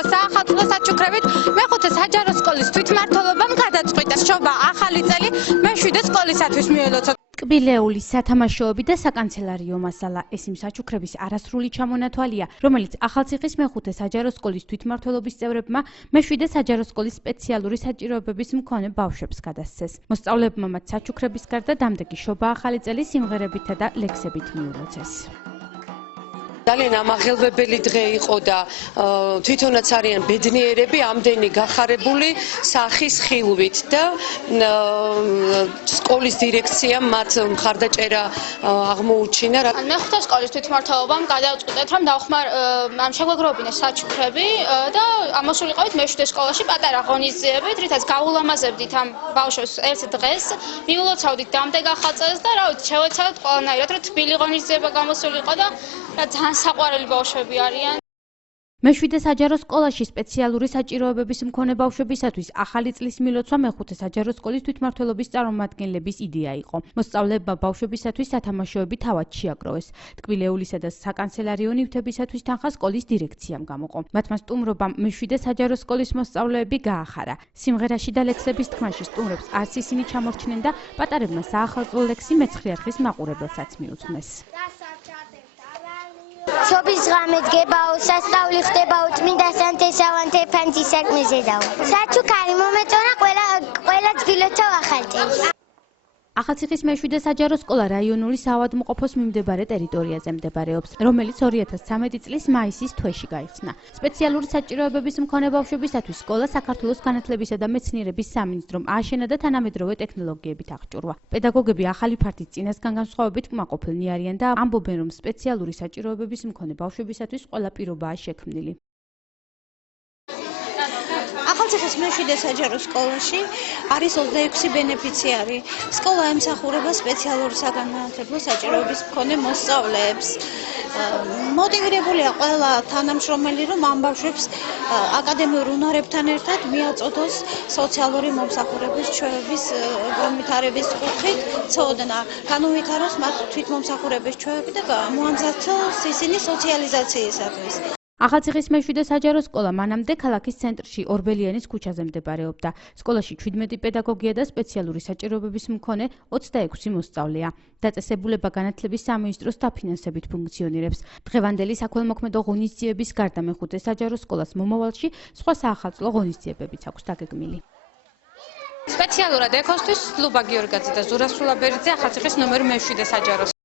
საცხო საახალწლო საჩუქრებით მეხუთე საჯარო სკოლის თვითმმართველობამ გადაწყვიტა შობა ახალი წელი მეშვიდე სკოლისათვის მიელოცოთ. კბილეულის სათამაშოები და საკანცელარიო მასალა ეს იმ საჩუქრების არასრული ჩამონათვალია, რომელიც ახალციხის მეხუთე საჯარო სკოლის თვითმმართველობის წევრებმა მეშვიდე საჯარო სკოლის სპეციალური საჭიროებების მქონე ბავშვებს გადასცეს. მოსწავლეებმა მათ საჩუქრების გარდა დამდეგი შობა ახალი წელი სიმღერებითა და ლექსებით მიულოცეს. ძალიან ამაღელვებელი დღე იყო და თვითონაც არიან ბედნიერები ამდენი გახარებული სახის ხილვით და სკოლის დირექციამ მათ მხარდაჭერა აღმოუჩინა. მეხუთე სკოლის თვითმმართველობამ გადავწყვიტეთ, რომ შეგვეგროვებინეს საჩუქრები და ამოსულიყავით მეშვიდე სკოლაში პატარა ღონისძიებით, რითაც გავულამაზებდით ამ ბავშვებს ერთ დღეს, მიულოცავდით დამდეგ ახალ წელს და შევეცადეთ ყველანაირად, რომ თბილი ღონისძიება გამოსულიყო და ძალიან საყვარელი ბავშვები არიან. მეშვიდე საჯარო სკოლაში სპეციალური საჭიროებების მქონე ბავშვებისათვის ახალი წლის მილოცვა მეხუთე საჯარო სკოლის თვითმმართველობის წარმომადგენლების იდეა იყო. მოსწავლეებმა ბავშვებისათვის სათამაშოები თავად შეაგროვეს. ტკბილეულისა და საკანცელარიო ნივთებისათვის თანხა სკოლის დირექციამ გამოყო. მათმა სტუმრობამ მეშვიდე საჯარო სკოლის მოსწავლეები გაახარა. სიმღერაში და ლექსების თქმაში სტუმრებს არც ისინი ჩამორჩნენ და პატარებმა საახალწლო ლექსი მეცხრე არხის მაყურებელსაც მიუძღვნეს. შობის ღამე დგებაო, სასწაული ხდებაო, წმინდა სანთესავანთე ფანჯი საქმეზედაო. საჩუქარი მომეწონა ყველა ძგილოთო ახალ წელს. ახალციხის მეშვიდე საჯარო სკოლა რაიონული საავადმყოფოს მიმდებარე ტერიტორიაზე მდებარეობს, რომელიც 2013 წლის მაისის თვეში გაიხსნა. სპეციალური საჭიროებების მქონე ბავშვებისათვის სკოლა საქართველოს განათლებისა და მეცნიერების სამინისტრომ ააშენა და თანამედროვე ტექნოლოგიებით აღჭურვა. პედაგოგები ახალი ფართის წინასგან განსხვავებით კმაყოფილნი არიან და ამბობენ, რომ სპეციალური საჭიროებების მქონე ბავშვებისათვის ყველა პირობაა შექმნილი. ახალციხის მეშვიდე საჯარო სკოლაში არის 26 ბენეფიციარი. სკოლა ემსახურება სპეციალური საგანმანათლებლო საჭიროების მქონე მოსწავლეებს. მოტივირებულია ყველა თანამშრომელი, რომ ამ ბავშვებს აკადემიურ უნარებთან ერთად მიაწოდოს სოციალური მომსახურების ჩვევების განვითარების კუთხით ცოდნა, განუვითაროს მათ თვითმომსახურების ჩვევები და მოამზადოს ისინი სოციალიზაციისათვის. ახალციხის მეშვიდე საჯარო სკოლა მანამდე ქალაქის ცენტრში ორბელიანის ქუჩაზე მდებარეობდა. სკოლაში 17 პედაგოგია და სპეციალური საჭიროებების მქონე 26 მოსწავლეა. დაწესებულება განათლების სამინისტროს დაფინანსებით ფუნქციონირებს. დღევანდელი საქველმოქმედო ღონისძიების გარდა მეხუთე საჯარო სკოლას მომავალში სხვა საახალწლო ღონისძიებებიც აქვს დაგეგმილი. სპეციალურად ეკოსთვის ლუბა გიორგაძე და ზურა სულაბერიძე ახალციხის ნომერ მეშვიდე საჯარო